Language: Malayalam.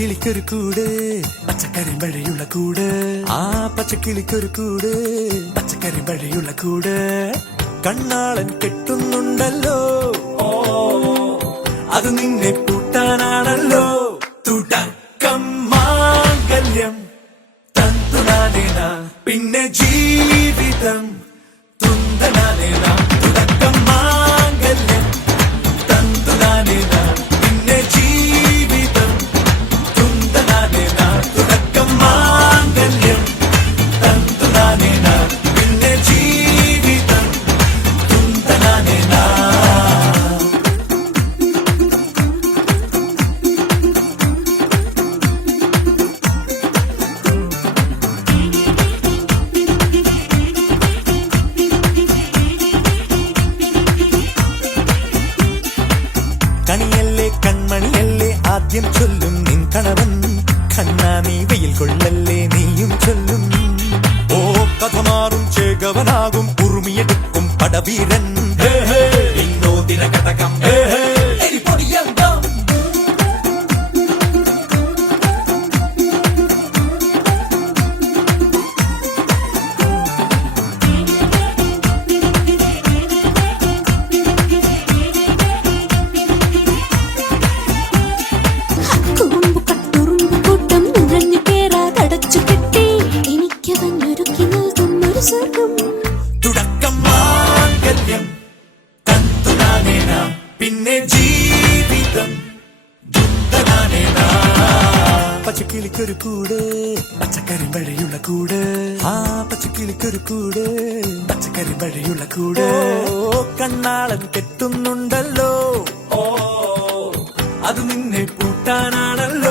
പച്ചക്കിളിക്കൊരു കൂട് പച്ചക്കറി വഴിയുള്ള കൂട് ആ പച്ചക്കിളിക്കൊരു കൂട് പച്ചക്കറി വഴിയുള്ള കൂട് കണ്ണാളൻ കെട്ടുന്നുണ്ടല്ലോ അത് നിന്നെ പൂട്ടാനാണല്ലോ തുടക്കം മാംഗല്യം തന്തുനാനേന പിന്നെ ജീവിതം തുന്തനാനേന തുടക്കം മാംഗല്യം തന്തുനാനേന പിന്നെ ജീവിതം തുന്തനാനേന തുടക്കം മാംഗല്യം തന്തുനാനേന പിന്നെ ജീവിതം തുന്തനാനേന. കണിയല്ലേ കൺമണിയല്ലേ ആദ്യം ചൊല്ലും നിൻ കണവൻ കണ്ണാ നീ വെയിൽ കൊള്ളല്ലേ നീയും ചൊല്ലും ഓ കഥ മാറും ചേകവനാകും ഉറുമിയെടുക്കും പടവീരൻ വിനോദിന കടകം തുടക്കം മാംഗല്യം തന്തുനാനേന പിന്നെ ജീവിതം തുന്തനാനേന. പച്ചക്കിളിക്കൊരു കൂട് പച്ചക്കറി വഴിയുള്ള കൂട് ആ പച്ചക്കിളിക്കൊരു കൂട് പച്ചക്കറി വഴിയുള്ള കൂട് കണ്ണാളൻ കെട്ടുന്നുണ്ടല്ലോ അത് നിന്നെ പൂട്ടാനാണല്ലോ